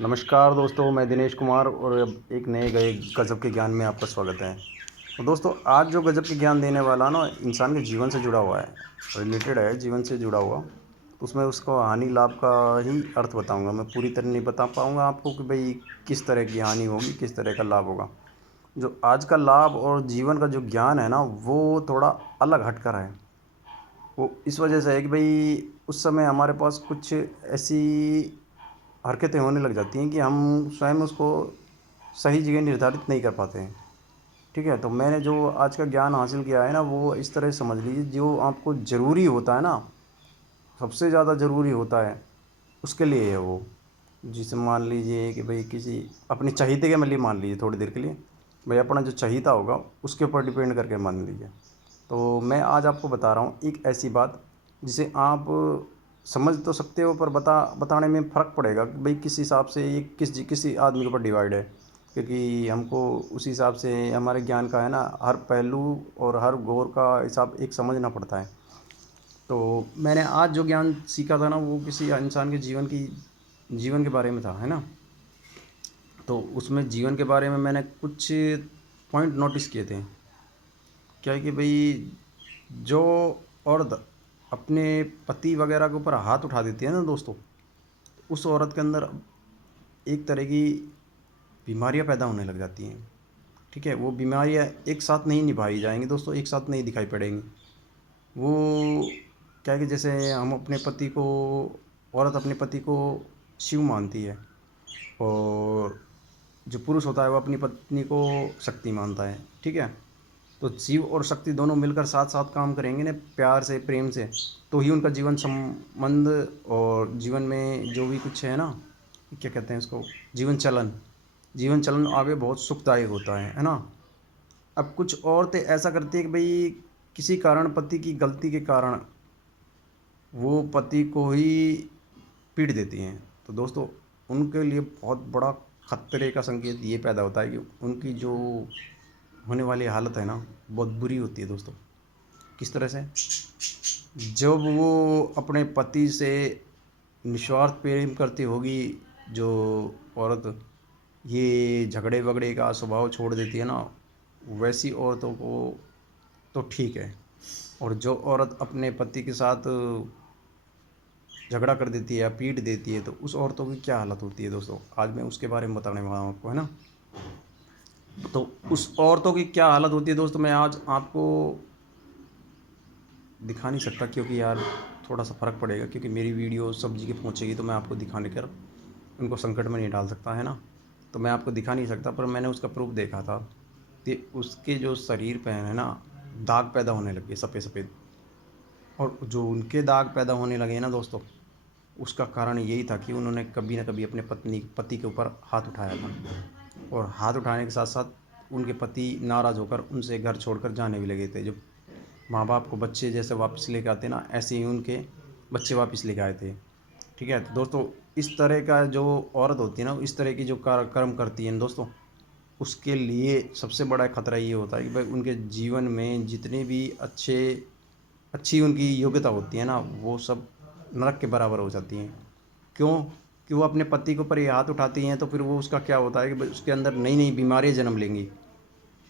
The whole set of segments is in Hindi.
नमस्कार दोस्तों, मैं दिनेश कुमार और अब एक नए गए गज़ब के ज्ञान में आपका स्वागत है। तो दोस्तों, आज जो गज़ब के ज्ञान देने वाला ना इंसान के जीवन से जुड़ा हुआ है, रिलेटेड है, जीवन से जुड़ा हुआ। तो उसमें उसको हानि लाभ का ही अर्थ बताऊंगा। मैं पूरी तरह नहीं बता पाऊंगा आपको कि भाई किस तरह की हानि होगी, किस तरह का लाभ होगा। जो आज का लाभ और जीवन का जो ज्ञान है ना, वो थोड़ा अलग हटकर है। वो इस वजह से है कि भाई उस समय हमारे पास कुछ ऐसी हरकतें होने लग जाती हैं कि हम स्वयं उसको सही जगह निर्धारित नहीं कर पाते हैं। ठीक है, तो मैंने जो आज का ज्ञान हासिल किया है ना, वो इस तरह समझ लीजिए, जो आपको ज़रूरी होता है ना, सबसे ज़्यादा ज़रूरी होता है, उसके लिए है वो। जिसे मान लीजिए कि भाई किसी अपने चहीते के लिए मान लीजिए थोड़ी देर के लिए, भाई अपना जो चहीता होगा उसके ऊपर डिपेंड करके मान लीजिए। तो मैं आज आपको बता रहा हूँ एक ऐसी बात जिसे आप समझ तो सकते हो, पर बताने में फ़र्क पड़ेगा कि भाई किस हिसाब से ये किसी आदमी के ऊपर डिवाइड है। क्योंकि हमको उस हिसाब से हमारे ज्ञान का है ना, हर पहलू और हर गौर का हिसाब एक समझना पड़ता है। तो मैंने आज जो ज्ञान सीखा था ना, वो किसी इंसान के जीवन के बारे में था, है ना। तो उसमें जीवन के बारे में मैंने कुछ पॉइंट नोटिस किए थे। क्या है कि भाई जो औरत अपने पति वगैरह के ऊपर हाथ उठा देती है ना दोस्तों, उस औरत के अंदर एक तरह की बीमारियां पैदा होने लग जाती हैं। ठीक है, वो बीमारियां एक साथ नहीं निभाई जाएंगी दोस्तों, एक साथ नहीं दिखाई पड़ेंगी। वो क्या है कि जैसे हम अपने पति को, औरत अपने पति को शिव मानती है, और जो पुरुष होता है वो अपनी पत्नी को शक्ति मानता है। ठीक है, तो शिव और शक्ति दोनों मिलकर साथ साथ काम करेंगे ना, प्यार से, प्रेम से, तो ही उनका जीवन संबंध और जीवन में जो भी कुछ है ना, क्या कहते हैं इसको, जीवन चलन आगे बहुत सुखदायक होता है ना। अब कुछ औरतें ऐसा करती है कि भाई किसी कारण, पति की गलती के कारण, वो पति को ही पीट देती हैं। तो दोस्तों, उनके लिए बहुत बड़ा खतरे का संकेत ये पैदा होता है कि उनकी जो होने वाली हालत है ना, बहुत बुरी होती है दोस्तों। किस तरह से? जब वो अपने पति से निस्वार्थ प्रेम करती होगी, जो औरत ये झगड़े वगड़े का स्वभाव छोड़ देती है ना, वैसी औरतों को तो ठीक है। और जो औरत अपने पति के साथ झगड़ा कर देती है या पीट देती है, तो उस औरतों की क्या हालत होती है दोस्तों, आज मैं उसके बारे में बताने वाला हूँ आपको, है ना। तो उस औरतों की क्या हालत होती है दोस्तों, मैं आज आपको दिखा नहीं सकता, क्योंकि यार थोड़ा सा फ़र्क पड़ेगा, क्योंकि मेरी वीडियो सब जगह पहुँचेगी, तो मैं आपको दिखाने कर उनको संकट में नहीं डाल सकता, है ना। तो मैं आपको दिखा नहीं सकता, पर मैंने उसका प्रूफ देखा था कि उसके जो शरीर पे है ना, दाग पैदा होने लगे सफ़ेद सफ़ेद। और जो उनके दाग पैदा होने लगे ना दोस्तों, उसका कारण यही था कि उन्होंने कभी ना कभी अपने पति के ऊपर हाथ उठाया था। और हाथ उठाने के साथ साथ उनके पति नाराज़ होकर उनसे घर छोड़कर जाने भी लगे थे। जो माँ बाप को बच्चे जैसे वापस लेके आते ना, ऐसे ही उनके बच्चे वापस लेके आए थे। ठीक है, तो दोस्तों, इस तरह का जो औरत होती है ना, इस तरह की जो कर्म करती है ना दोस्तों, उसके लिए सबसे बड़ा खतरा ये होता है कि भाई उनके जीवन में जितने भी अच्छी उनकी योग्यता होती है ना, वो सब नरक के बराबर हो जाती हैं। क्यों? कि वो अपने पति के ऊपर ये हाथ उठाती हैं, तो फिर वो उसका क्या होता है कि भाई उसके अंदर नई नई बीमारियाँ जन्म लेंगी।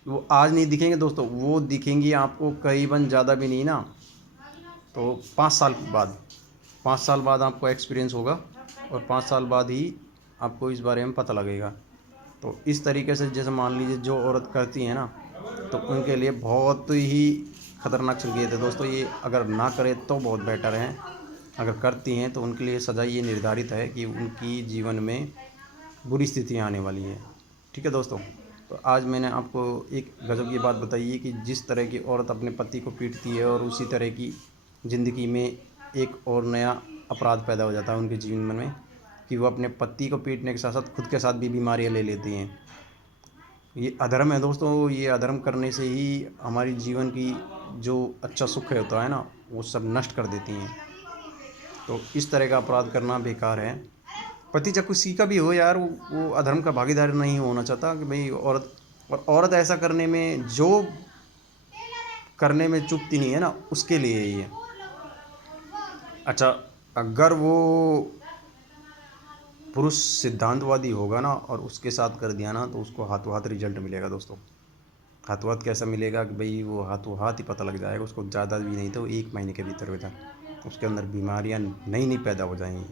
वो आज नहीं दिखेंगे दोस्तों, वो दिखेंगी आपको करीबन, ज़्यादा भी नहीं ना, तो 5 साल बाद, 5 साल बाद आपको एक्सपीरियंस होगा, और 5 साल बाद ही आपको इस बारे में पता लगेगा। तो इस तरीके से जैसे मान लीजिए जो औरत करती है ना, तो उनके लिए बहुत ही खतरनाक संकेत है दोस्तों ये। अगर ना करे तो बहुत बेटर है, अगर करती हैं तो उनके लिए सज़ा ये निर्धारित है कि उनकी जीवन में बुरी स्थितियाँ आने वाली हैं। ठीक है दोस्तों, तो आज मैंने आपको एक गज़ब की बात बताई है कि जिस तरह की औरत अपने पति को पीटती है, और उसी तरह की ज़िंदगी में एक और नया अपराध पैदा हो जाता है उनके जीवन में, कि वो अपने पति को पीटने के साथ साथ खुद के साथ भी बीमारियां ले लेती हैं। ये अधर्म है दोस्तों, ये अधर्म करने से ही हमारी जीवन की जो अच्छा सुख होता है ना, वो सब नष्ट कर देती हैं। तो इस तरह का अपराध करना बेकार है। पति चाहे किसी का भी हो यार, वो अधर्म का भागीदार नहीं होना चाहता कि भाई औरत, और औरत ऐसा करने में, जो करने में चूकती नहीं है ना, उसके लिए ही है। अच्छा, अगर वो पुरुष सिद्धांतवादी होगा ना और उसके साथ कर दिया ना, तो उसको हाथों हाथ रिजल्ट मिलेगा दोस्तों। हाथों हाथ कैसा मिलेगा कि भाई वो हाथों हाथ ही पता लग जाएगा उसको, ज़्यादा भी नहीं तो 1 महीने के भीतर भीतर उसके अंदर बीमारियां नई नई पैदा हो जाएंगी।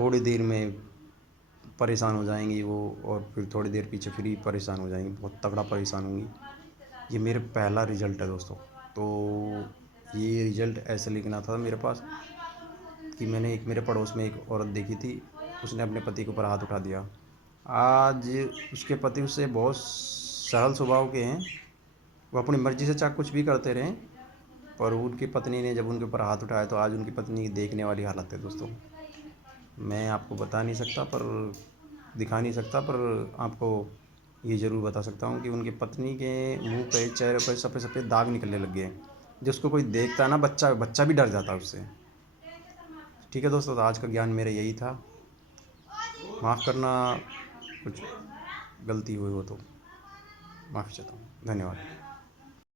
थोड़ी देर में परेशान हो जाएंगी वो, और फिर थोड़ी देर पीछे फिर ही परेशान हो जाएंगी, बहुत तगड़ा परेशान होंगी। ये मेरे पहला रिज़ल्ट है दोस्तों। तो ये रिज़ल्ट ऐसे लिखना था मेरे पास कि मैंने एक मेरे पड़ोस में एक औरत देखी थी, उसने अपने पति के ऊपर हाथ उठा दिया। आज उसके पति उससे बहुत सरल स्वभाव के हैं, वो अपनी मर्ज़ी से चाहे कुछ भी करते रहें, पर उनकी पत्नी ने जब उनके ऊपर हाथ उठाया तो आज उनकी पत्नी की देखने वाली हालत है दोस्तों। मैं आपको बता नहीं सकता, पर दिखा नहीं सकता, पर आपको ये ज़रूर बता सकता हूँ कि उनकी पत्नी के मुंह पे, चेहरे पर सफ़ेद सफ़ेद दाग निकलने लग गए हैं। जिसको कोई देखता है ना, बच्चा बच्चा भी डर जाता है उससे। ठीक है दोस्तों, तो आज का ज्ञान मेरा यही था। माफ़ करना, कुछ गलती हुई हो तो माफ़ी चाहता हूँ। धन्यवाद।